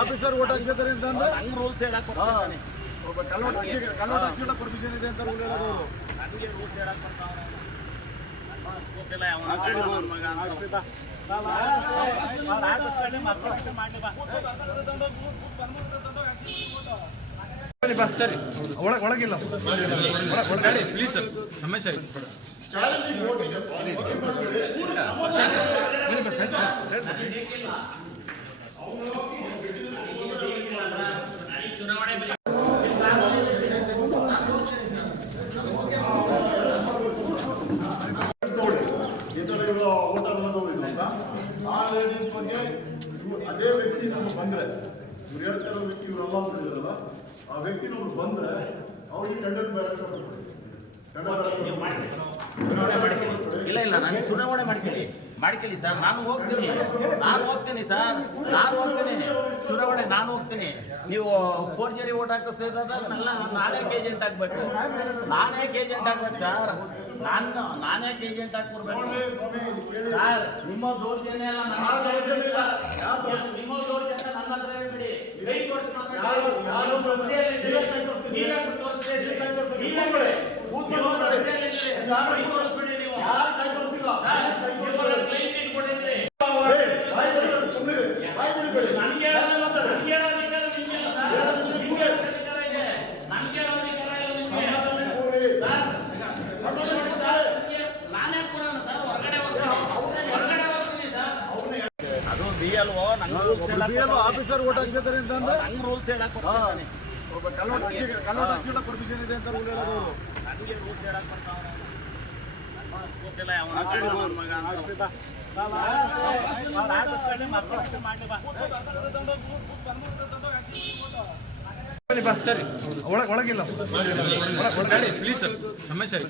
Officer vote ಹಾಕ್ಸಿದ್ರಿಂದ ನಂಗೆ rules ಹೇಳಕ್ ಕಲ್ಲೋಟ ಹಚ್ಚಿಡ permission ಇದೆ ಅಂತ ರೂಲ್ ಹೇಳೋದು ನನಗೆ ರೂಲ್ಸ್ ಹೇಳಕ್ ಬರ್ತಾವ್ರೆ ಗೊತ್ತಿಲ್ಲ ಸರಿ ಒಳಗಿಲ್ಲ ಪ್ಲೀಸ್ ಸರ್ ಸಮಸ್ಯೆ ಚುನಾವಣೆ ಅದೇ ವ್ಯಕ್ತಿ ನಮ್ಗೆ ಬಂದ್ರೆ ಇವ್ರು ಹೇಳ್ತಾರೋ ವ್ಯಕ್ತಿ ಇವರೆಲ್ಲ ಮಾಡಿದಾರಲ್ಲ ಆ ವ್ಯಕ್ತಿ ನಮ್ಗೆ ಬಂದ್ರೆ ಅವ್ರಿಗೆ ಟೆಂಡರ್ ಬ್ಯಾಲೆನ್ಸ್ ಇಲ್ಲ ಇಲ್ಲ ನಾನು ಚುನಾವಣೆ ಮಾಡ್ಕೊಳ್ಳಿ ಸರ್ ನಾನು ಹೋಗ್ತೀನಿ ಸರ್ ಚುನಾವಣೆ ನಾನು ಹೋಗ್ತೀನಿ ನೀವು ಫೋರ್ಜರಿ ಓಟ್ ಹಾಕಿಸ್ತಾ ಇದ್ದಲ್ಲ ನಾನೇ ಏಜೆಂಟ್ ಆಗ್ಬೇಕು ಸರ್ ನಾನೇ ಏಜೆಂಟ್ ಹಾಕ್ಬಿಡ್ಬೇಕು ಸರ್ ನಿಮ್ಮ ದೌರ್ಜನ್ಯ ಎಲ್ಲ ನಿಮ್ಮ ದೌರ್ಜನ್ಯ ನನ್ನ ಹತ್ರ ಹೇಳ್ಬಿಡಿ ಕೈ ಆಫೀಸರ್ ಓಟ್ ಹಾಕ್ಸಿದ್ರಿಂದ ನಂಗೆ ರೂಲ್ಸ್ ಹೇಳಕ್ ಕಲ್ಲೋಟ ಹಚ್ಚಿಡ ಪರ್ಮಿಷನ್ ಇದೆ ಅಂತ ರೂಲ್ ಹೇಳೋದು ನನಗೆ ರೂಲ್ಸ್ ಹೇಳಕ್ ಬರ್ತಾವ್ರೆ ಗೊತ್ತಿಲ್ಲ ಸರಿ ಒಳಗಿಲ್ಲ ಪ್ಲೀಸ್ ಸರ್ ಸಮಸ್ಯೆ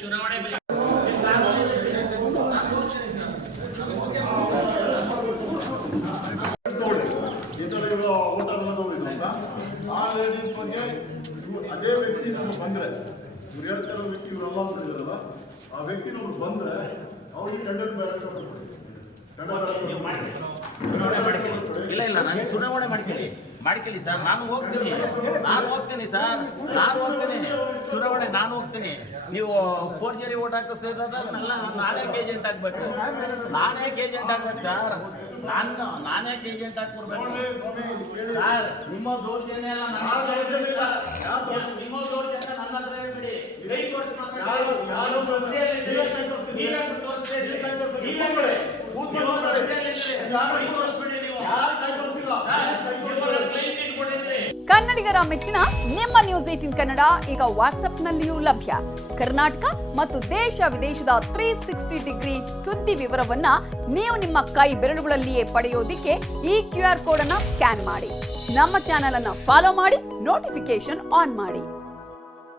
ಚುನಾವಣೆ ಅದೇ ವ್ಯಕ್ತಿ ನಮ್ಗೆ ಬಂದ್ರೆ ಇವ್ರು ಹೇಳ್ತಾರೋ ವ್ಯಕ್ತಿ ಇವರೆಲ್ಲ ಮಾಡಿದಾರಲ್ಲ ಆ ವ್ಯಕ್ತಿ ನಮ್ಗೆ ಬಂದ್ರೆ ಅವ್ರಿಗೆ ಟೆಂಡರ್ ಬ್ಯಾಲೆನ್ಸ್ ಇಲ್ಲ ಇಲ್ಲ ನಾನು ಚುನಾವಣೆ ಮಾಡ್ಕೊಳ್ಳಿ ಸರ್ ನಾನು ಹೋಗ್ತೀನಿ ಸರ್ ಚುನಾವಣೆ ನಾನು ಹೋಗ್ತೀನಿ ನೀವು ಫೋರ್ಜರಿ ಓಟ್ ಹಾಕಿಸ್ತಾ ಇದ್ದಲ್ಲ ನಾನೇ ಏಜೆಂಟ್ ಆಗ್ಬೇಕು ಸರ್ ನಾನೇ ಏಜೆಂಟ್ ಹಾಕ್ಬಿಡ್ಬೇಕು ಸರ್ ನಿಮ್ಮ ದೌರ್ಜನ್ಯ ಎಲ್ಲ ನಿಮ್ಮ ದೌರ್ಜನ್ಯ ನನ್ನ ಹತ್ರ ಹೇಳ್ಬಿಡಿ ಕೈ ಕನ್ನಡಿಗರ ಮೆಚ್ಚಿನ ನಿಮ್ಮ ನ್ಯೂಸ್ 18 ಕನ್ನಡ ಈಗ ವಾಟ್ಸ್ಆಪ್ನಲ್ಲಿಯೂ ಲಭ್ಯ. ಕರ್ನಾಟಕ ಮತ್ತು ದೇಶ ವಿದೇಶದ 360 ಡಿಗ್ರಿ ಸುದ್ದಿ ವಿವರವನ್ನ ನೀವು ನಿಮ್ಮ ಕೈ ಬೆರಳುಗಳಲ್ಲಿಯೇ ಪಡೆಯೋದಿಕ್ಕೆ ಈ QR ಕೋಡ್ ಅನ್ನು ಸ್ಕ್ಯಾನ್ ಮಾಡಿ. ನಮ್ಮ ಚಾನೆಲ್ ಅನ್ನು ಫಾಲೋ ಮಾಡಿ, ನೋಟಿಫಿಕೇಶನ್ ಆನ್ ಮಾಡಿ.